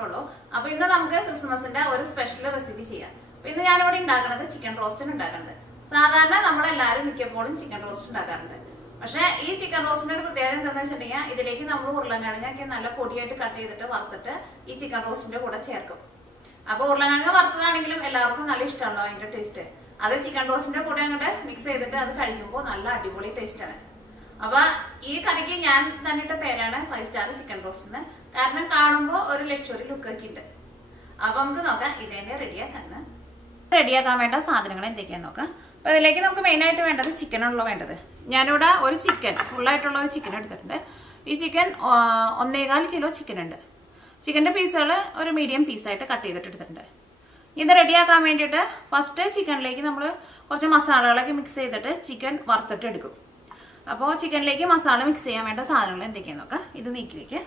മാത്രമേ ഉള്ളൂ. അപ്പോൾ ഇന്ന് നമുക്ക് ക്രിസ്മസിന്റെ ഒരു സ്പെഷ്യൽ റെസിപ്പി ചെയ്യാം. അപ്പോൾ ഇന്ന് ഞാനിവിടെ ഉണ്ടാക്കുന്നത് ചിക്കൻ റോസ്റ്റാണ് ഉണ്ടാക്കുന്നത്. സാധാരണ നമ്മളെല്ലാവരും മിക്കപ്പോഴും ചിക്കൻ റോസ്റ്റ് ഉണ്ടാക്കാറുണ്ട്. പക്ഷേ ഈ ചിക്കൻ റോസ്റ്റിന്റെ ഒരു പ്രത്യേകത എന്താണെന്ന് വെച്ചിട്ടുണ്ടെങ്കിൽ ഇതിലേക്ക് നമ്മൾ ഉരുളക്കിഴങ്ങൊക്കെ നല്ല പൊടിയായിട്ട് കട്ട് ചെയ്തിട്ട് വറുത്തിട്ട് ഈ ചിക്കൻ റോസ്റ്റിന്റെ കൂടെ ചേർക്കും. അപ്പോൾ ഉരുളക്കിഴങ്ങ് വറുത്തതാണെങ്കിലും എല്ലാവർക്കും നല്ല ഇഷ്ടമാണല്ലോ അതിന്റെ ടേസ്റ്റ്. അത് ചിക്കൻ റോസ്റ്റിന്റെ കൂടെ അങ്ങോട്ട് മിക്സ് ചെയ്തിട്ട് അത് കഴിക്കുമ്പോൾ നല്ല അടിപൊളി ടേസ്റ്റ് ആണ്. അപ്പൊ ഈ കറിക്ക് ഞാൻ തന്നിട്ട പേരാണ് 5 സ്റ്റാർ ചിക്കൻ റോസ്റ്റ് എന്ന്. കാരണം കാണുമ്പോൾ ഒരു ലക്ഷറി ലുക്കൊക്കെ ഉണ്ട്. അപ്പൊ നമുക്ക് നോക്കാം ഇതേനെ റെഡിയാക്കാൻ വേണ്ട സാധനങ്ങൾ എന്തൊക്കെയാന്ന് നോക്കാം. അപ്പൊ ഇതിലേക്ക് നമുക്ക് മെയിൻ ആയിട്ട് വേണ്ടത് ചിക്കനാണല്ലോ വേണ്ടത്. ഞാനിവിടെ ഒരു ചിക്കൻ ഫുള്ളായിട്ടുള്ള ഒരു ചിക്കൻ എടുത്തിട്ടുണ്ട്. ഈ ചിക്കൻ 1.25 കിലോ ചിക്കൻ ഉണ്ട്. ചിക്കൻ്റെ പീസുകൾ ഒരു മീഡിയം പീസായിട്ട് കട്ട് ചെയ്തിട്ട് എടുത്തിട്ടുണ്ട്. ഇത് റെഡിയാക്കാൻ വേണ്ടിയിട്ട് ഫസ്റ്റ് ചിക്കനിലേക്ക് നമ്മൾ കുറച്ച് മസാലകളൊക്കെ മിക്സ് ചെയ്തിട്ട് ചിക്കൻ വറുത്തിട്ട് എടുക്കും. അപ്പോൾ ചിക്കനിലേക്ക് മസാല മിക്സ് ചെയ്യാൻ വേണ്ട സാധനങ്ങൾ എന്തൊക്കെയാണെന്ന് നോക്കാം. ഇത് നീക്കി വയ്ക്കുക.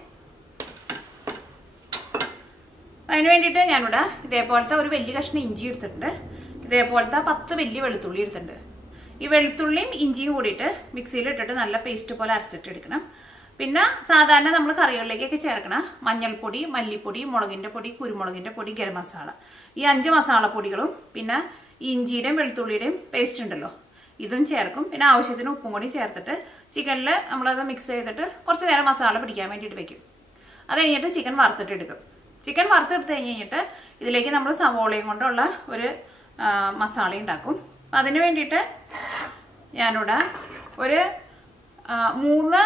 അതിന് വേണ്ടിയിട്ട് ഞാനിവിടെ ഇതേപോലത്തെ ഒരു വലിയ കഷ്ണം ഇഞ്ചി എടുത്തിട്ടുണ്ട്. ഇതേപോലത്തെ 10 വലിയ വെളുത്തുള്ളി എടുത്തിട്ടുണ്ട്. ഈ വെളുത്തുള്ളിയും ഇഞ്ചിയും കൂടിയിട്ട് മിക്സിയിൽ ഇട്ടിട്ട് നല്ല പേസ്റ്റ് പോലെ അരച്ചിട്ട് എടുക്കണം. പിന്നെ സാധാരണ നമ്മൾ കറികളിലേക്കൊക്കെ ചേർക്കണം മഞ്ഞൾപ്പൊടി, മല്ലിപ്പൊടി, മുളകിൻ്റെ പൊടി, കുരുമുളകിൻ്റെ പൊടി, ഗരം മസാല, ഈ 5 മസാലപ്പൊടികളും പിന്നെ ഈ ഇഞ്ചിയുടെയും വെളുത്തുള്ളിയുടെയും പേസ്റ്റ് ഉണ്ടല്ലോ ഇതും ചേർക്കും. പിന്നെ ആവശ്യത്തിന് ഉപ്പും കൂടി ചേർത്തിട്ട് ചിക്കനിൽ നമ്മളത് മിക്സ് ചെയ്തിട്ട് കുറച്ച് നേരം മസാല പിടിക്കാൻ വേണ്ടിയിട്ട് വെക്കും. അത് കഴിഞ്ഞിട്ട് ചിക്കൻ വറുത്തിട്ട് എടുക്കും. ചിക്കൻ വറുത്തെടുത്ത് കഴിഞ്ഞിട്ട് ഇതിലേക്ക് നമ്മൾ സവോളയും കൊണ്ടുള്ള ഒരു മസാല ഉണ്ടാക്കും. അപ്പം അതിന് വേണ്ടിയിട്ട് ഞാനിവിടെ ഒരു 3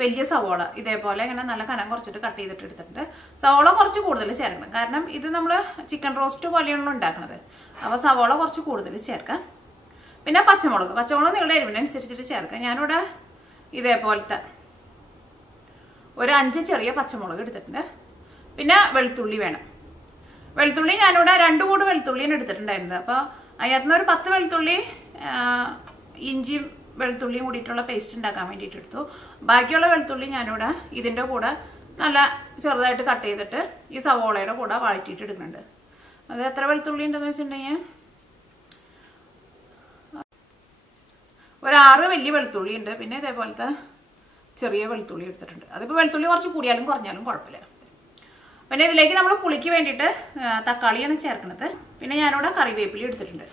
വലിയ സവോള ഇതേപോലെ ഇങ്ങനെ നല്ല കനം കുറച്ചിട്ട് കട്ട് ചെയ്തിട്ട് എടുത്തിട്ടുണ്ട്. സവോള കുറച്ച് കൂടുതൽ ചേർക്കണം. കാരണം ഇത് നമ്മൾ ചിക്കൻ റോസ്റ്റ് പോലെയാണല്ലോ ഉണ്ടാക്കുന്നത്. അപ്പോൾ സവോള കുറച്ച് കൂടുതൽ ചേർക്കാം. പിന്നെ പച്ചമുളക് നിങ്ങളുടെ എരിവിനനുസരിച്ചിട്ട് ചേർക്കാം. ഞാനിവിടെ ഇതേപോലത്തെ ഒരു 5 ചെറിയ പച്ചമുളക് എടുത്തിട്ടുണ്ട്. പിന്നെ വെളുത്തുള്ളി വേണം. വെളുത്തുള്ളി ഞാനിവിടെ 2 കൂട് വെളുത്തുള്ളിയാണ് എടുത്തിട്ടുണ്ടായിരുന്നത്. അപ്പോൾ അതിനകത്തുനിന്ന് ഒരു 10 വെളുത്തുള്ളി ഇഞ്ചിയും വെളുത്തുള്ളിയും കൂടിയിട്ടുള്ള പേസ്റ്റ് ഉണ്ടാക്കാൻ വേണ്ടിയിട്ട് എടുത്തു. ബാക്കിയുള്ള വെളുത്തുള്ളി ഞാനിവിടെ ഇതിൻ്റെ കൂടെ നല്ല ചെറുതായിട്ട് കട്ട് ചെയ്തിട്ട് ഈ സവോളയുടെ കൂടെ വഴറ്റിയിട്ട് എടുക്കുന്നുണ്ട്. അത് എത്ര വെളുത്തുള്ളി ഉണ്ടെന്ന് വെച്ചിട്ടുണ്ടെങ്കിൽ ഒരു 6 വലിയ വെളുത്തുള്ളി ഉണ്ട്. പിന്നെ ഇതേപോലത്തെ ചെറിയ വെളുത്തുള്ളി എടുത്തിട്ടുണ്ട്. അതിപ്പോൾ വെളുത്തുള്ളി കുറച്ച് കൂടിയാലും കുറഞ്ഞാലും കുഴപ്പമില്ല. പിന്നെ ഇതിലേക്ക് നമ്മൾ പുളിക്ക് വേണ്ടിയിട്ട് തക്കാളിയാണ് ചേർക്കുന്നത്. പിന്നെ ഞാനിവിടെ കറിവേപ്പില എടുത്തിട്ടുണ്ട്.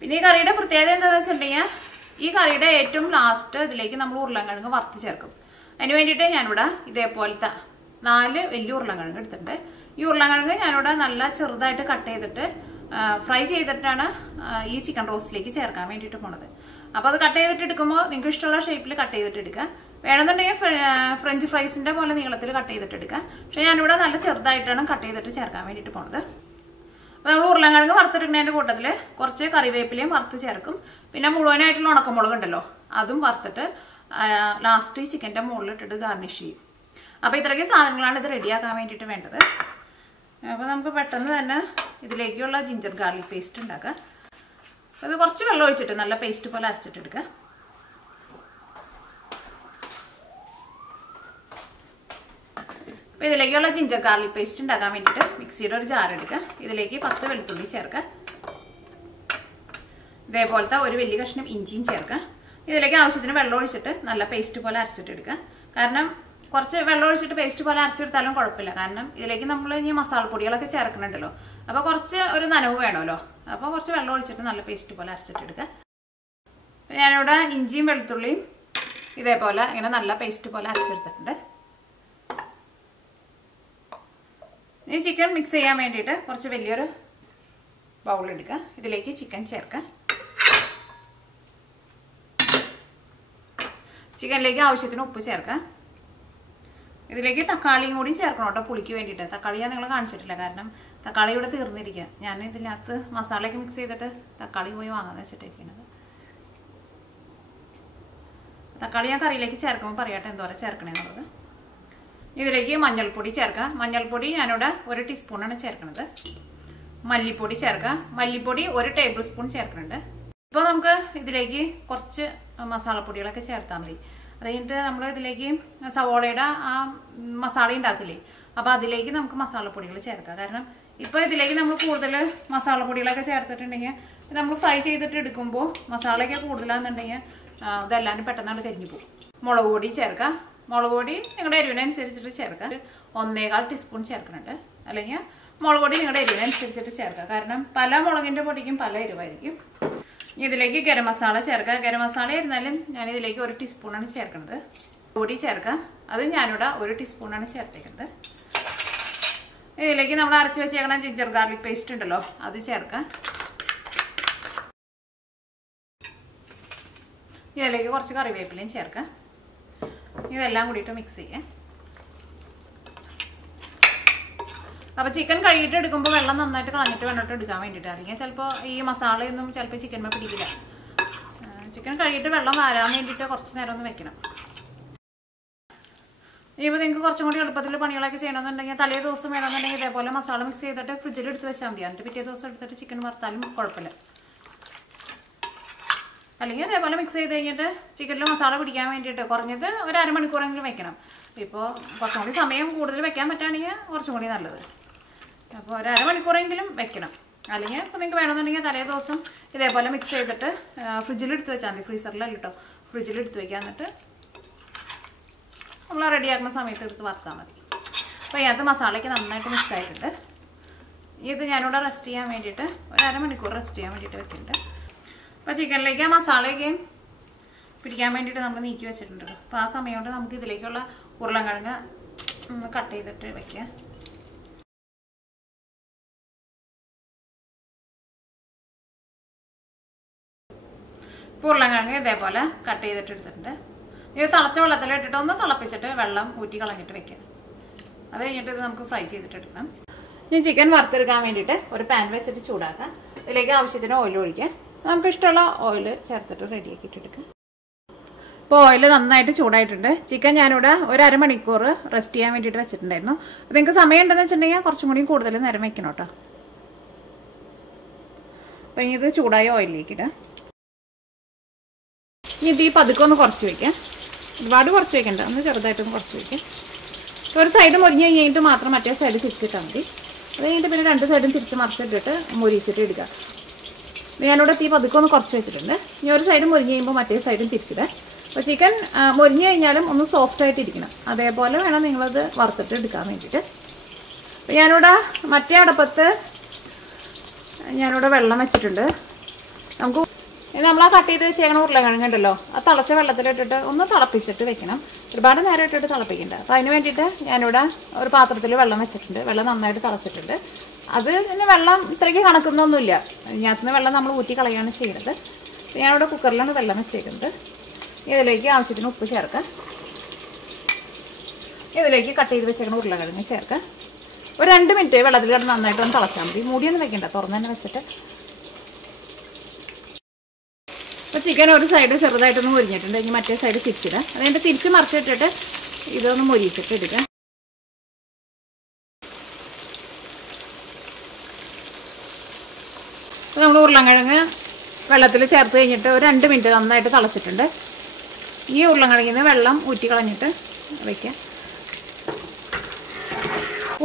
പിന്നെ ഈ കറിയുടെ പ്രത്യേകത എന്താണെന്ന് വെച്ചിട്ടുണ്ടെങ്കിൽ ഈ കറിയുടെ ഏറ്റവും ലാസ്റ്റ് ഇതിലേക്ക് നമ്മൾ ഉരുളക്കിഴങ്ങ് വറുത്ത് ചേർക്കും. അതിന് വേണ്ടിയിട്ട് ഞാനിവിടെ ഇതേപോലത്തെ 4 വലിയ ഉരുളക്കിഴങ്ങ് എടുത്തിട്ടുണ്ട്. ഈ ഉരുളക്കിഴങ്ങ് ഞാനിവിടെ നല്ല ചെറുതായിട്ട് കട്ട് ചെയ്തിട്ട് ഫ്രൈ ചെയ്തിട്ടാണ് ഈ ചിക്കൻ റോസ്റ്റിലേക്ക് ചേർക്കാൻ വേണ്ടിയിട്ട് പോണത്. അപ്പോൾ അത് കട്ട് ചെയ്തിട്ട് എടുക്കുമ്പോൾ നിങ്ങൾക്ക് ഇഷ്ടമുള്ള ഷേപ്പിൽ കട്ട് ചെയ്തിട്ട് എടുക്കുക. വേണമെന്നുണ്ടെങ്കിൽ ഫ്രഞ്ച് ഫ്രൈസിൻ്റെ പോലെ നീളത്തിൽ കട്ട് ചെയ്തിട്ട് എടുക്കുക. പക്ഷേ ഞാനിവിടെ നല്ല ചെറുതായിട്ടാണ് കട്ട് ചെയ്തിട്ട് ചേർക്കാൻ വേണ്ടിയിട്ട് പോണത്. അപ്പോൾ നമ്മൾ ഉരുളക്കിഴങ്ങ് വറുത്തെടുക്കുന്നതിൻ്റെ കൂട്ടത്തിൽ കുറച്ച് കറിവേപ്പിലയും വറുത്ത് ചേർക്കും. പിന്നെ മുഴുവനായിട്ടുള്ള ഉണക്കമുളക് ഉണ്ടല്ലോ അതും വറുത്തിട്ട് ലാസ്റ്റ് ചിക്കൻ്റെ മുകളിലിട്ടിട്ട് ഗാർണിഷ് ചെയ്യും. അപ്പോൾ ഇത്രയ്ക്ക് സാധനങ്ങളാണ് ഇത് റെഡിയാക്കാൻ വേണ്ടിയിട്ട് വേണ്ടത്. അപ്പോൾ നമുക്ക് പെട്ടെന്ന് തന്നെ ഇതിലേക്കുള്ള ജിഞ്ചർ ഗാർലിക് പേസ്റ്റ് ഉണ്ടാക്കാം. അത് കുറച്ച് വെള്ളം ഒഴിച്ചിട്ട് നല്ല പേസ്റ്റ് പോലെ അരച്ചിട്ടെടുക്കുക. അപ്പോൾ ഇതിലേക്കുള്ള ജിഞ്ചർ ഗാർലിക് പേസ്റ്റ് ഉണ്ടാക്കാൻ വേണ്ടിയിട്ട് മിക്സിയുടെ ഒരു ജാർ എടുക്കുക. ഇതിലേക്ക് 10 വെളുത്തുള്ളി ചേർക്കുക. ഇതേപോലത്തെ ഒരു വലിയ കഷ്ണം ഇഞ്ചിയും ചേർക്കുക. ഇതിലേക്ക് ആവശ്യത്തിന് വെള്ളം ഒഴിച്ചിട്ട് നല്ല പേസ്റ്റ് പോലെ അരച്ചിട്ടെടുക്കുക. കാരണം കുറച്ച് വെള്ളം ഒഴിച്ചിട്ട് പേസ്റ്റ് പോലെ അരച്ചെടുത്താലും കുഴപ്പമില്ല. കാരണം ഇതിലേക്ക് നമ്മൾ ഇനി മസാലപ്പൊടികളൊക്കെ ചേർക്കുന്നുണ്ടല്ലോ. അപ്പോൾ കുറച്ച് ഒരു നനവ് വേണമല്ലോ. അപ്പോൾ കുറച്ച് വെള്ളം ഒഴിച്ചിട്ട് നല്ല പേസ്റ്റ് പോലെ അരച്ചിട്ടെടുക്കുക. ഞാനിവിടെ ഇഞ്ചിയും വെളുത്തുള്ളിയും ഇതേപോലെ ഇങ്ങനെ നല്ല പേസ്റ്റ് പോലെ അരച്ചെടുത്തിട്ടുണ്ട്. ഈ ചിക്കൻ മിക്സ് ചെയ്യാൻ വേണ്ടിയിട്ട് കുറച്ച് വലിയൊരു ബൗൾ എടുക്കുക. ഇതിലേക്ക് ചിക്കൻ ചേർക്കുക. ചിക്കനിലേക്ക് ആവശ്യത്തിന് ഉപ്പ് ചേർക്കുക. ഇതിലേക്ക് തക്കാളിയും കൂടി ചേർക്കണം കേട്ടോ പുളിക്ക് വേണ്ടിയിട്ട്. തക്കാളി ഞാൻ നിങ്ങൾ കാണിച്ചിട്ടില്ല. കാരണം തക്കാളി ഇവിടെ തീർന്നിരിക്കുക. ഞാൻ ഇതിനകത്ത് മസാലയൊക്കെ മിക്സ് ചെയ്തിട്ട് തക്കാളി പോയി വാങ്ങാന്ന് വെച്ചിട്ടിരിക്കുന്നത്. തക്കാളി ഞാൻ കറിയിലേക്ക് ചേർക്കുമ്പോൾ പറയട്ടെ എന്തോരം ചേർക്കണേന്നുള്ളത്. ഇതിലേക്ക് മഞ്ഞൾപ്പൊടി ചേർക്കാം. മഞ്ഞൾപ്പൊടി ഞാനിവിടെ 1 ടീസ്പൂണാണ് ചേർക്കുന്നത്. മല്ലിപ്പൊടി ചേർക്കാം. മല്ലിപ്പൊടി 1 ടേബിൾ സ്പൂൺ ചേർക്കുന്നുണ്ട്. ഇപ്പോൾ നമുക്ക് ഇതിലേക്ക് കുറച്ച് മസാലപ്പൊടികളൊക്കെ ചേർത്താൽ മതി. അത് കഴിഞ്ഞിട്ട് നമ്മൾ ഇതിലേക്ക് സവോളയുടെ ആ മസാല ഉണ്ടാക്കില്ലേ അപ്പോൾ അതിലേക്ക് നമുക്ക് മസാലപ്പൊടികൾ ചേർക്കാം. കാരണം ഇപ്പോൾ ഇതിലേക്ക് നമ്മൾ കൂടുതൽ മസാലപ്പൊടികളൊക്കെ ചേർത്തിട്ടുണ്ടെങ്കിൽ നമ്മൾ ഫ്രൈ ചെയ്തിട്ട് എടുക്കുമ്പോൾ മസാലയൊക്കെ കൂടുതലാണെന്നുണ്ടെങ്കിൽ ഇതെല്ലാം പെട്ടെന്നാണ് കരിഞ്ഞു പോകും. മുളക് പൊടി ചേർക്കാം. മുളക് പൊടി നിങ്ങളുടെ എരിവിനനുസരിച്ചിട്ട് ചേർക്കാം. 1.25 ടീസ്പൂൺ ചേർക്കുന്നുണ്ട്. അല്ലെങ്കിൽ മുളക് പൊടി നിങ്ങളുടെ എരിവിനനുസരിച്ചിട്ട് ചേർക്കാം. കാരണം പല മുളകിൻ്റെ പൊടിക്കും പല എരിവായിരിക്കും. ഇതിലേക്ക് ഗരം മസാല ചേർക്കാം. ഗരം മസാല ആയിരുന്നാലും ഞാനിതിലേക്ക് 1 ടീസ്പൂണാണ് ചേർക്കുന്നത്. പൊടി ചേർക്കാം. അത് ഞാനിവിടെ 1 ടീസ്പൂണാണ് ചേർത്തേക്കുന്നത്. ഇതിലേക്ക് നമ്മൾ അരച്ച് വെച്ചേക്കണ ജിഞ്ചർ ഗാർലിക് പേസ്റ്റ് ഉണ്ടല്ലോ, അത് ചേർക്കാം. ഇതിലേക്ക് കുറച്ച് കറിവേപ്പിലയും ചേർക്കാം. ഇതെല്ലാം കൂടിയിട്ട് മിക്സ് ചെയ്യാം. അപ്പോൾ ചിക്കൻ കഴുകിയിട്ട് എടുക്കുമ്പോൾ വെള്ളം നന്നായിട്ട് കളഞ്ഞിട്ട് വേണ്ടിട്ട് എടുക്കാൻ വേണ്ടിയിട്ട്. അല്ലെങ്കിൽ ചിലപ്പോൾ ഈ മസാലയൊന്നും ചിലപ്പോൾ ചിക്കന്മേ പിടിക്കില്ല. ചിക്കൻ കഴുകിയിട്ട് വെള്ളം വരാൻ വേണ്ടിയിട്ട് കുറച്ച് നേരം ഒന്ന് വെക്കണം. ഇനിയിപ്പോൾ നിങ്ങൾക്ക് കുറച്ചും കൂടി എളുപ്പത്തിൽ പണികളൊക്കെ ചെയ്യണമെന്നുണ്ടെങ്കിൽ തലേ ദിവസം വേണമെന്നുണ്ടെങ്കിൽ ഇതേപോലെ മസാല മിക്സ് ചെയ്തിട്ട് ഫ്രിഡ്ജിൽ എടുത്ത് വെച്ചാൽ മതി. എന്നിട്ട് പിറ്റേ ദിവസം എടുത്തിട്ട് ചിക്കൻ വറുത്താലും കുഴപ്പമില്ല. അല്ലെങ്കിൽ അതേപോലെ മിക്സ് ചെയ്ത് കഴിഞ്ഞിട്ട് ചിക്കനിൽ മസാല പിടിക്കാൻ വേണ്ടിയിട്ട് കുറഞ്ഞത് ഒരു അരമണിക്കൂറെങ്കിലും വെക്കണം. ഇപ്പോൾ കുറച്ചും കൂടി സമയം കൂടുതൽ വെക്കാൻ പറ്റുകയാണെങ്കിൽ കുറച്ചും കൂടി നല്ലത്. അപ്പോൾ ഒരു അരമണിക്കൂറെങ്കിലും വെക്കണം. അല്ലെങ്കിൽ ഇപ്പോൾ നിങ്ങൾക്ക് വേണമെന്നുണ്ടെങ്കിൽ തലേ ദിവസം ഇതേപോലെ മിക്സ് ചെയ്തിട്ട് ഫ്രിഡ്ജിൽ എടുത്ത് വെച്ചാൽ മതി. ഫ്രീസറിലല്ല കേട്ടോ, ഫ്രിഡ്ജിൽ എടുത്ത് വെക്കുക. എന്നിട്ട് നമ്മൾ റെഡിയാക്കുന്ന സമയത്ത് എടുത്ത് വറുത്താൽ മതി. അപ്പോൾ ഇതിനകത്ത് മസാലയ്ക്ക് നന്നായിട്ട് മിക്സ് ആയിട്ടുണ്ട്. ഇത് ഞാനിവിടെ റെസ്റ്റ് ചെയ്യാൻ വേണ്ടിയിട്ട് ഒരു അരമണിക്കൂർ റെസ്റ്റ് ചെയ്യാൻ വേണ്ടിയിട്ട് വെക്കുന്നുണ്ട്. അപ്പോൾ ചിക്കനിലേക്ക് ആ മസാലയൊക്കെ പിടിക്കാൻ വേണ്ടിയിട്ട് നമ്മൾ നീക്കി വെച്ചിട്ടുണ്ട്. അപ്പോൾ ആ സമയം കൊണ്ട് നമുക്ക് ഇതിലേക്കുള്ള ഉരുളക്കിഴങ്ങ് കട്ട് ചെയ്തിട്ട് വെക്കാം. ഇപ്പോൾ ഉരുളക്കിഴങ്ങ് ഇതേപോലെ കട്ട് ചെയ്തിട്ട് എടുത്തിട്ടുണ്ട്. ഇത് തിളച്ച വെള്ളത്തിലിട്ടിട്ട് ഒന്ന് തിളപ്പിച്ചിട്ട് വെള്ളം ഊറ്റി കളഞ്ഞിട്ട് വെക്കാം. അത് കഴിഞ്ഞിട്ട് ഇത് നമുക്ക് ഫ്രൈ ചെയ്തിട്ട് എടുക്കണം. ഇനി ചിക്കൻ വറുത്തെടുക്കാൻ വേണ്ടിയിട്ട് ഒരു പാൻ വെച്ചിട്ട് ചൂടാക്കാം. ഇതിലേക്ക് ആവശ്യത്തിന് ഓയിൽ ഒഴിക്കാം. നമുക്ക് ഇഷ്ടമുള്ള ഓയിൽ ചേർത്തിട്ട് റെഡിയാക്കിയിട്ട് എടുക്കാം. ഇപ്പോൾ ഓയിൽ നന്നായിട്ട് ചൂടായിട്ടുണ്ട്. ചിക്കൻ ഞാനിവിടെ ഒരു അരമണിക്കൂർ റെസ്റ്റ് ചെയ്യാൻ വേണ്ടിയിട്ട് വെച്ചിട്ടുണ്ടായിരുന്നു. അപ്പോൾ നിങ്ങൾക്ക് സമയം ഉണ്ടെന്ന് വെച്ചിട്ടുണ്ടെങ്കിൽ കുറച്ചും കൂടി കൂടുതൽ നേരം വെക്കണം കേട്ടോ. അപ്പോൾ ഇനി ഇത് ചൂടായ ഓയിലിലേക്ക് ഇടാം. ഇനി ഇത് ഈ പതുക്കെ ഒന്ന് കുറച്ച് വയ്ക്കാം. ഒരുപാട് കുറച്ച് വയ്ക്കണ്ട, ഒന്ന് ചെറുതായിട്ടൊന്ന് കുറച്ച് വയ്ക്കാം. ഒരു സൈഡ് മുരിഞ്ഞ് കഴിഞ്ഞിട്ട് മാത്രം മറ്റേ സൈഡ് തിരിച്ചിട്ടാൽ മതി. അത് കഴിഞ്ഞിട്ട് പിന്നെ 2 സൈഡും തിരിച്ച് മറിച്ചിട്ടിട്ട് മുരിച്ചിട്ട് എടുക്കുക. ഞാനിവിടെ തീ പതുക്കെ ഒന്ന് കുറച്ച് വെച്ചിട്ടുണ്ട്. ഇനി ഒരു സൈഡ് മുരിഞ്ഞ് കഴിയുമ്പോൾ മറ്റേ സൈഡും തിരിച്ചിടാം. അപ്പോൾ ചിക്കൻ മുരിഞ്ഞ് കഴിഞ്ഞാലും ഒന്ന് സോഫ്റ്റായിട്ടിരിക്കണം. അതേപോലെ വേണം നിങ്ങളത് വറുത്തിട്ട് എടുക്കാൻ വേണ്ടിയിട്ട്. അപ്പോൾ ഞാനിവിടെ മറ്റേ അടുപ്പത്ത് ഞാനിവിടെ വെള്ളം വെച്ചിട്ടുണ്ട്. നമുക്ക് നമ്മൾ ആ കട്ട് ചെയ്ത് വെച്ചേക്കണ ഉരുളക്കിഴങ്ങുണ്ടല്ലോ, ആ തിളച്ച വെള്ളത്തിലിട്ടിട്ട് ഒന്ന് തിളപ്പിച്ചിട്ട് വെക്കണം. ഒരുപാട് നേരം ഇട്ടിട്ട് തിളപ്പിക്കണ്ട. അപ്പോൾ അതിന് വേണ്ടിയിട്ട് ഞാനിവിടെ ഒരു പാത്രത്തിൽ വെള്ളം വെച്ചിട്ടുണ്ട്. വെള്ളം നന്നായിട്ട് തിളച്ചിട്ടുണ്ട്. അത് പിന്നെ വെള്ളം ഇത്രയ്ക്ക് കണക്കുന്നൊന്നുമില്ല. ഇതിനകത്തുനിന്ന് വെള്ളം നമ്മൾ ഊറ്റി കളയാണ് ചെയ്യുന്നത്. ഞാനിവിടെ കുക്കറിലാണ് വെള്ളം വെച്ചേക്കുന്നത്. ഇതിലേക്ക് ആവശ്യത്തിന് ഉപ്പ് ചേർക്കാം. ഇതിലേക്ക് കട്ട് ചെയ്ത് വെച്ചേക്കണ ഉരുളക്കിഴങ്ങ് ചേർക്കാം. ഒരു 2 മിനിറ്റ് വെള്ളത്തിൽ കിടന്ന് നന്നായിട്ട് ഒന്ന് തിളച്ചാൽ മതി. മൂടിയൊന്നും വെക്കണ്ട, തുറന്ന് തന്നെ വെച്ചിട്ട്. അപ്പോൾ ചിക്കൻ ഒരു സൈഡ് ചെറുതായിട്ടൊന്ന് മുരിഞ്ഞിട്ടുണ്ട്. ഇനി മറ്റേ സൈഡ് തിരിച്ചിടാം. അതുകൊണ്ട് തിരിച്ച് മറിച്ചിട്ടിട്ട് ഇതൊന്ന് മുരിച്ചിട്ട് എടുക്കാം. അപ്പോൾ നമ്മൾ ഉരുളക്കിഴങ്ങ് വെള്ളത്തിൽ ചേർത്ത് കഴിഞ്ഞിട്ട് ഒരു 2 മിനിറ്റ് നന്നായിട്ട് തിളച്ചിട്ടുണ്ട്. ഈ ഉരുളക്കിഴങ്ങിൽ നിന്ന് വെള്ളം ഊറ്റി കളഞ്ഞിട്ട് വയ്ക്കാം.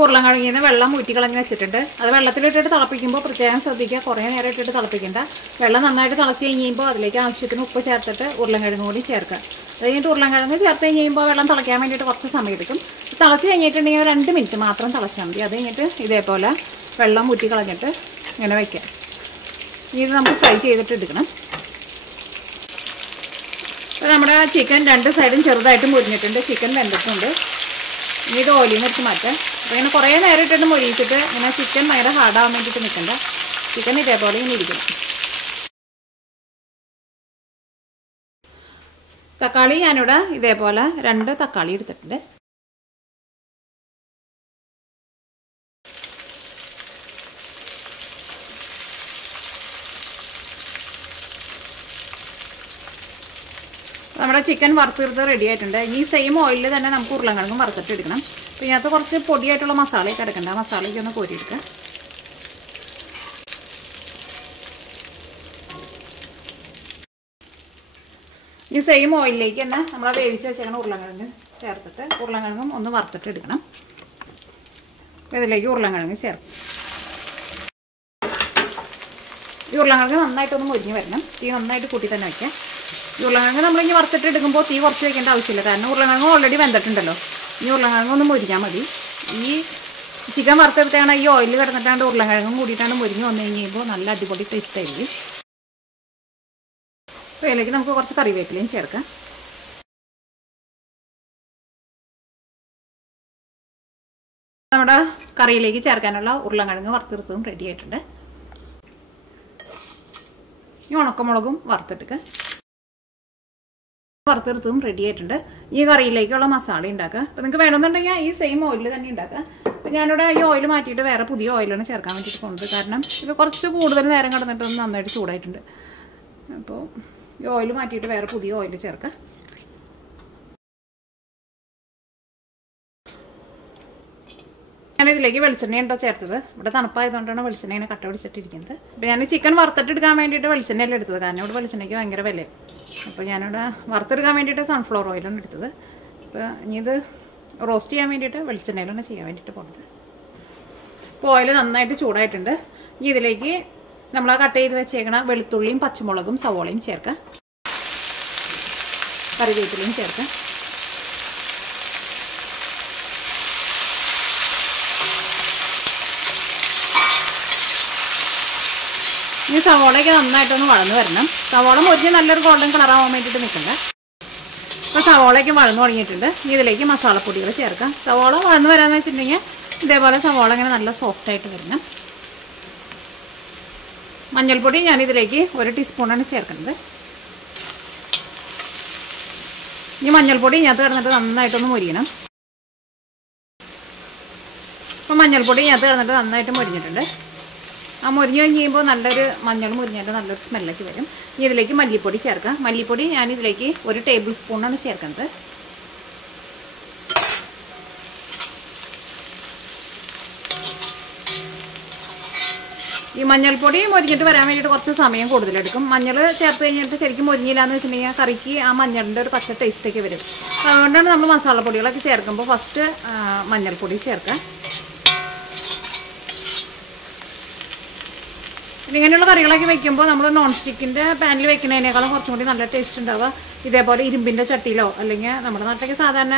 ഉരുളക്കിഴങ്ങിൽ നിന്ന് വെള്ളം ഊറ്റി കളഞ്ഞ് വെച്ചിട്ടുണ്ട്. അത് വെള്ളത്തിലിട്ടിട്ട് തിളപ്പിക്കുമ്പോൾ പ്രത്യേകം ശ്രദ്ധിക്കുക, കുറേ നേരം ഇട്ടിട്ട് തിളപ്പിക്കേണ്ട. വെള്ളം നന്നായിട്ട് തിളച്ച് കഴിയുമ്പോൾ അതിലേക്ക് ആവശ്യത്തിന് ഉപ്പ് ചേർത്തിട്ട് ഉരുളക്കിഴങ്ങ് കൂടി ചേർക്കുക. അത് കഴിഞ്ഞിട്ട് ഉരുളക്കിഴങ്ങ് ചേർത്ത് കഴിയുമ്പോൾ വെള്ളം തിളയ്ക്കാൻ വേണ്ടിയിട്ട് കുറച്ച് സമയം എടുക്കും. തിളച്ച് കഴിഞ്ഞിട്ടുണ്ടെങ്കിൽ 2 മിനിറ്റ് മാത്രം തിളച്ചാൽ മതി. അത് കഴിഞ്ഞിട്ട് ഇതേപോലെ വെള്ളം ഊറ്റി കളഞ്ഞിട്ട് ഇങ്ങനെ വയ്ക്കാം. ഇനി ഇത് നമുക്ക് ഫ്രൈ ചെയ്തിട്ട് എടുക്കണം. അപ്പോൾ നമ്മുടെ ചിക്കൻ 2 സൈഡും ചെറുതായിട്ട് മുരിഞ്ഞിട്ടുണ്ട്. ചിക്കൻ വെന്തിട്ടുണ്ട്. ഇനി ഇത് ഓയിലിൽ നിന്ന് വെച്ച് മാറ്റാം. അപ്പോൾ ഇങ്ങനെ കുറേ നേരം ഇട്ടിട്ട് മുരിയിച്ചിട്ട് ഇങ്ങനെ ചിക്കൻ ഭയങ്കര ഹാർഡാവാൻ വേണ്ടിയിട്ട് നിൽക്കണ്ട. ചിക്കൻ ഇതേപോലെ ഇങ്ങനെ ഇരിക്കണം. തക്കാളി ഞാനിവിടെ ഇതേപോലെ 2 തക്കാളി എടുത്തിട്ടുണ്ട്. നമ്മുടെ ചിക്കൻ വറുത്തിരുത്ത് റെഡി ആയിട്ടുണ്ട്. ഈ സെയിം ഓയിലിൽ തന്നെ നമുക്ക് ഉരുളക്കിഴങ്ങും വറുത്തിട്ട് എടുക്കണം. അപ്പോൾ ഇതിനകത്ത് കുറച്ച് പൊടിയായിട്ടുള്ള മസാലയൊക്കെ എടുക്കണ്ട. മസാലയ്ക്ക് ഒന്ന് കോരിയെടുക്കുക. ഈ സെയിം ഓയിലിലേക്ക് തന്നെ നമ്മൾ വേവിച്ച് വെച്ചേക്കുന്ന ഉരുളക്കിഴങ്ങ് ചേർത്തിട്ട് ഉരുളക്കിഴങ്ങും ഒന്ന് വറുത്തിട്ട് എടുക്കണം. അപ്പോൾ ഇതിലേക്ക് ഉരുളക്കിഴങ്ങ് ചേർക്കും. ഈ ഉരുളക്കിഴങ്ങ് നന്നായിട്ടൊന്ന് മുരിഞ്ഞ് വരണം. തീ നന്നായിട്ട് കൂട്ടി തന്നെ വയ്ക്കാം. ഉരുളക്കിഴങ്ങ് നമ്മളിങ്ങനെ വറുത്തിട്ട് എടുക്കുമ്പോൾ തീ കുറച്ച് വയ്ക്കേണ്ട ആവശ്യമില്ല. കാരണം ഉരുളക്കിഴങ്ങ് ഓൾറെഡി വെന്തിട്ടുണ്ടല്ലോ. ഈ ഉരുളക്കിഴങ്ങ് ഒന്ന് മുരിഞ്ഞാൽ മതി. ഈ ചിക്കൻ വറുത്തെടുത്താണ് ഈ ഓയിൽ കിടന്നിട്ടാണ്ട് ഉരുളക്കിഴങ്ങും കൂടിയിട്ടാണ് മുരിഞ്ഞ് വന്നു കഴിയുമ്പോൾ നല്ല അടിപൊളി ടേസ്റ്റ് ആയിരിക്കും. അപ്പോൾ ഇതിലേക്ക് നമുക്ക് കുറച്ച് കറിവേപ്പിലയും ചേർക്കാം. നമ്മുടെ കറിയിലേക്ക് ചേർക്കാനുള്ള ഉരുളക്കിഴങ്ങ് വറുത്തെടുത്തതും റെഡി ആയിട്ടുണ്ട്. ഈ ഉണക്കമുളകും വറുത്തെടുത്തതും റെഡി ആയിട്ടുണ്ട്. ഈ കറിയിലേക്കുള്ള മസാല ഉണ്ടാക്കുക. അപ്പോൾ നിങ്ങൾക്ക് വേണമെന്നുണ്ടെങ്കിൽ ഈ സെയിം ഓയിലിൽ തന്നെ ഉണ്ടാക്കുക. അപ്പോൾ ഞാനിവിടെ ഈ ഓയിൽ മാറ്റിയിട്ട് വേറെ പുതിയ ഓയിലാണ് ചേർക്കാൻ വേണ്ടിയിട്ട് പോകുന്നത്. കാരണം ഇത് കുറച്ച് കൂടുതൽ നേരം കിടന്നിട്ടൊന്ന് നന്നായിട്ട് ചൂടായിട്ടുണ്ട്. അപ്പോൾ ഈ ഓയിൽ മാറ്റിയിട്ട് വേറെ പുതിയ ഓയിൽ ചേർക്കുക. ഞാനിതിലേക്ക് വെളിച്ചെണ്ണ ഉണ്ടോ ചേർത്തത്. ഇവിടെ തണുപ്പായതുകൊണ്ടാണ് വെളിച്ചെണ്ണ ഇങ്ങനെ കട്ട പിടിച്ചിട്ടിരിക്കുന്നത്. അപ്പോൾ ഞാൻ ചിക്കൻ വറുത്തിട്ടെടുക്കാൻ വേണ്ടിയിട്ട് വെളിച്ചെണ്ണയല്ല എടുത്തത്. കാരണം ഇവിടെ വെളിച്ചെണ്ണയ്ക്ക് ഭയങ്കര വിലയാണ്. അപ്പോൾ ഞാനിവിടെ വറുത്തെടുക്കാൻ വേണ്ടിയിട്ട് സൺഫ്ലവർ ഓയിലാണ് എടുത്തത്. അപ്പോൾ ഇനി ഇത് റോസ്റ്റ് ചെയ്യാൻ വേണ്ടിയിട്ട് വെളിച്ചെണ്ണയിലാണ് ചെയ്യാൻ വേണ്ടിയിട്ട് പോകുന്നത്. അപ്പോൾ ഓയിൽ നന്നായിട്ട് ചൂടായിട്ടുണ്ട്. ഇനി ഇതിലേക്ക് നമ്മൾ കട്ട് ചെയ്ത് വെച്ചേക്കണ വെളുത്തുള്ളിയും പച്ചമുളകും സവോളയും ചേർക്കുക. കറിവേപ്പിലയും ചേർക്കുക. ഇനി സവോളയൊക്കെ നന്നായിട്ടൊന്ന് വഴന്ന് വരണം. സവോള മുരിഞ്ഞ് നല്ലൊരു ഗോൾഡൻ കളറാവാൻ വേണ്ടിയിട്ട് നിൽക്കണ്ട. അപ്പോൾ സവോളയൊക്കെ വഴന്ന് തുടങ്ങിയിട്ടുണ്ട്. ഇനി ഇതിലേക്ക് മസാലപ്പൊടികൾ ചേർക്കാം. സവോള വഴന്ന് വരാമെന്ന് വെച്ചിട്ടുണ്ടെങ്കിൽ ഇതേപോലെ സവോള ഇങ്ങനെ നല്ല സോഫ്റ്റായിട്ട് വരണം. മഞ്ഞൾപ്പൊടി ഞാനിതിലേക്ക് 1 ടീസ്പൂണാണ് ചേർക്കുന്നത്. ഇനി മഞ്ഞൾപ്പൊടി ഇതിനകത്ത് കിടന്നിട്ട് നന്നായിട്ടൊന്ന് മുരിയണം. അപ്പോൾ മഞ്ഞൾപ്പൊടി ഇതിനകത്ത് കിടന്നിട്ട് നന്നായിട്ട് മുരിഞ്ഞിട്ടുണ്ട്. ആ മുരിഞ്ഞ് കഴിയുമ്പോൾ നല്ലൊരു മഞ്ഞൾ മുരിഞ്ഞിട്ട് നല്ലൊരു സ്മെല്ലൊക്കെ വരും. ഇനി ഇതിലേക്ക് മല്ലിപ്പൊടി ചേർക്കാം. മല്ലിപ്പൊടി ഞാനിതിലേക്ക് 1 ടേബിൾ സ്പൂണാണ് ചേർക്കുന്നത്. ഈ മഞ്ഞൾപ്പൊടി മുരിഞ്ഞിട്ട് വരാൻ വേണ്ടിയിട്ട് കുറച്ച് സമയം കൂടുതലെടുക്കും. മഞ്ഞൾ ചേർത്ത് കഴിഞ്ഞിട്ട് ശരിക്കും മുരിഞ്ഞില്ല എന്ന് വെച്ചിട്ടുണ്ടെങ്കിൽ കറിക്ക് ആ മഞ്ഞളിൻ്റെ ഒരു പച്ച ടേസ്റ്റൊക്കെ വരും. അതുകൊണ്ടാണ് നമ്മൾ മസാലപ്പൊടികളൊക്കെ ചേർക്കുമ്പോൾ ഫസ്റ്റ് മഞ്ഞൾപ്പൊടി ചേർക്കാം. ഇങ്ങനെയുള്ള കറികളൊക്കെ വെക്കുമ്പോൾ നമ്മൾ നോൺ സ്റ്റിക്കിൻ്റെ പാനിൽ വെക്കുന്നതിനേക്കാളും കുറച്ചും കൂടി നല്ല ടേസ്റ്റ് ഉണ്ടാവുക ഇതേപോലെ ഇരുമ്പിൻ്റെ ചട്ടിയിലോ അല്ലെങ്കിൽ നമ്മുടെ നാട്ടിലേക്ക് സാധാരണ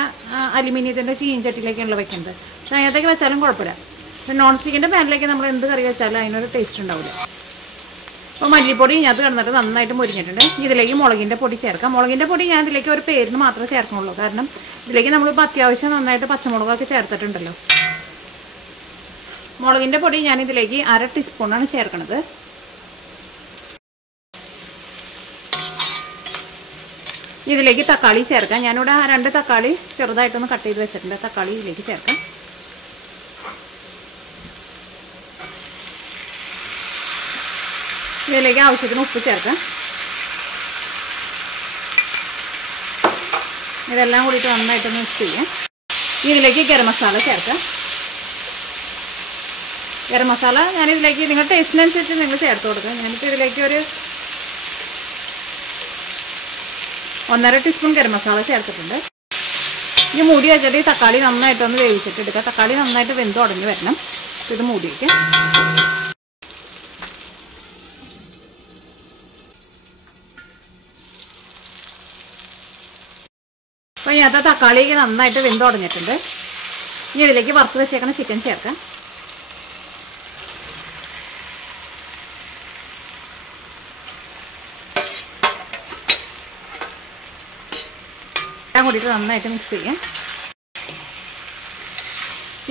അലുമിനിയത്തിൻ്റെ ചീഞ്ചട്ടിയിലേക്കാണല്ലോ വെക്കുന്നത്. പക്ഷേ അതിനകത്തേക്ക് വെച്ചാലും കുഴപ്പമില്ല. പക്ഷേ നോൺ സ്റ്റിക്കിൻ്റെ പാനിലേക്ക് നമ്മൾ എന്ത് കറി വെച്ചാലും അതിനൊരു ടേസ്റ്റ് ഉണ്ടാവില്ല. അപ്പോൾ മല്ലിപ്പൊടി ഇതിനകത്ത് കിടന്നിട്ട് നന്നായിട്ട് മുരിഞ്ഞിട്ടുണ്ട്. ഇതിലേക്ക് മുളകിൻ്റെ പൊടി ചേർക്കാം. മുളകിൻ്റെ പൊടി ഞാൻ ഇതിലേക്ക് ഒരു പേരിന് മാത്രമേ ചേർക്കുന്നുള്ളൂ. കാരണം ഇതിലേക്ക് നമ്മളിപ്പോൾ അത്യാവശ്യം നന്നായിട്ട് പച്ചമുളകൊക്കെ ചേർത്തിട്ടുണ്ടല്ലോ. മുളകിൻ്റെ പൊടി ഞാനിതിലേക്ക് 1/2 ടീസ്പൂണാണ് ചേർക്കുന്നത്. ഇതിലേക്ക് തക്കാളി ചേർക്കാം. ഞാനിവിടെ 2 തക്കാളി ചെറുതായിട്ടൊന്ന് കട്ട് ചെയ്ത് വെച്ചിട്ടുണ്ട്. തക്കാളി ഇതിലേക്ക് ചേർക്കാം. ഇതിലേക്ക് ആവശ്യത്തിന് ഉപ്പ് ചേർക്കാം. ഇതെല്ലാം കൂടിയിട്ട് നന്നായിട്ടൊന്ന് മിക്സ് ചെയ്യാം. ഇതിലേക്ക് ഗരം മസാല ചേർക്കാം. ഗരം മസാല ഞാനിതിലേക്ക് നിങ്ങളുടെ ടേസ്റ്റിനനുസരിച്ച് നിങ്ങൾ ചേർത്ത് കൊടുക്കുക. ഞാനിപ്പോൾ ഇതിലേക്ക് ഒരു 1/2 ടീസ്പൂൺ ഗരം മസാല ചേർത്തിട്ടുണ്ട്. ഇനി മൂടി വെച്ചിട്ട് ഈ തക്കാളി നന്നായിട്ടൊന്ന് വേവിച്ചിട്ട് എടുക്കുക. തക്കാളി നന്നായിട്ട് വെന്ത് ഉടഞ്ഞ് വരണം. ഇത് മൂടി വയ്ക്കാം. അപ്പോൾ ഇതിനകത്ത് തക്കാളിക്ക് നന്നായിട്ട് വെന്ത് ഉടഞ്ഞിട്ടുണ്ട്. ഇനി ഇതിലേക്ക് വറുത്ത് വെച്ചേക്കണ ചിക്കൻ ചേർക്കാം. എല്ലാം കൂടിയിട്ട് നന്നായിട്ട് മിക്സ് ചെയ്യാം.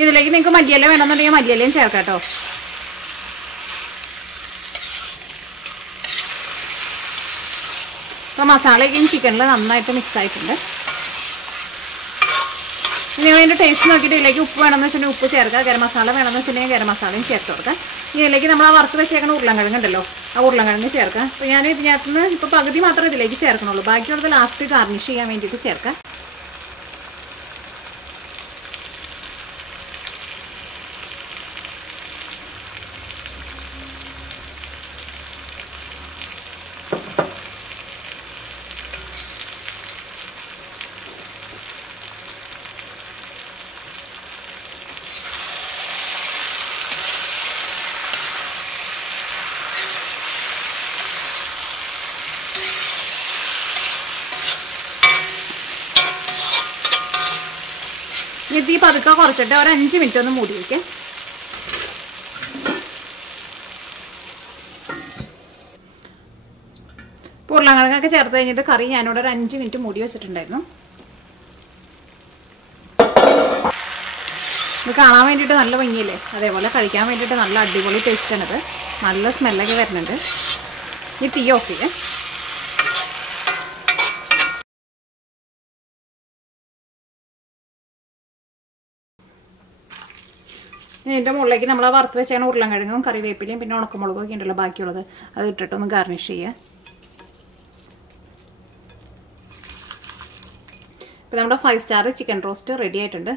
ഇതിലേക്ക് നിങ്ങൾക്ക് മല്ലിയില വേണമെന്നുണ്ടെങ്കിൽ മല്ലിയിലയും ചേർക്കാം കേട്ടോ. അപ്പോൾ മസാലയ്ക്കും ചിക്കനിൽ നന്നായിട്ട് മിക്സ് ആയിട്ടുണ്ട്. നിങ്ങൾ അതിൻ്റെ ടേസ്റ്റ് നോക്കിയിട്ട് ഇതിലേക്ക് ഉപ്പ് വേണമെന്ന് വെച്ചിട്ടുണ്ടെങ്കിൽ ഉപ്പ് ചേർക്കുക. ഗരം മസാല വേണമെന്ന് വെച്ചിട്ടുണ്ടെങ്കിൽ ഗരം മസാലയും ചേർത്ത് കൊടുക്കുക. ഇതിലേക്ക് നമ്മൾ ആ വറുത്ത് വെച്ചേക്കുന്ന ഉരുളക്കിഴങ്ങ് ഉണ്ടല്ലോ, ആ ഉരുളക്കിഴങ്ങ് ചേർക്കുക. അപ്പോൾ ഞാൻ ഇതിനകത്ത് നിന്ന് ഇപ്പോൾ പകുതി മാത്രമേ ഇതിലേക്ക് ചേർക്കണുള്ളൂ. ബാക്കിയുള്ളത് ലാസ്റ്റ് ഗാർണിഷ് ചെയ്യാൻ വേണ്ടിയിട്ട് ചേർക്കാം. തീ പതുക്കെ കുറച്ചിട്ട് ഒരു 5 മിനിറ്റ് ഒന്ന് മൂടി വയ്ക്കാം. ഉരുളക്കിഴങ്ങൊക്കെ ചേർത്ത് കഴിഞ്ഞിട്ട് കറി ഞാനിവിടെ ഒരു 5 മിനിറ്റ് മൂടി വെച്ചിട്ടുണ്ടായിരുന്നു. ഇത് കാണാൻ വേണ്ടിയിട്ട് നല്ല ഭംഗിയില്ലേ, അതേപോലെ കഴിക്കാൻ വേണ്ടിയിട്ട് നല്ല അടിപൊളി ടേസ്റ്റാണിത്. നല്ല സ്മെല്ലൊക്കെ വരുന്നുണ്ട്. ഈ തീ ഓഫ് ചെയ്യേ. ഇതിൻ്റെ മുകളിലേക്ക് നമ്മൾ വറുത്ത് വെച്ചാണ് ഉരുളക്കിഴങ്ങും കറിവേപ്പിലയും പിന്നെ ഉണക്കമുളകും ഒക്കെ ഉണ്ടല്ലോ ബാക്കിയുള്ളത്, അത് ഇട്ടിട്ടൊന്ന് ഗാർണിഷ് ചെയ്യുക. ഇപ്പോൾ നമ്മുടെ 5 സ്റ്റാർ ചിക്കൻ റോസ്റ്റ് റെഡി ആയിട്ടുണ്ട്.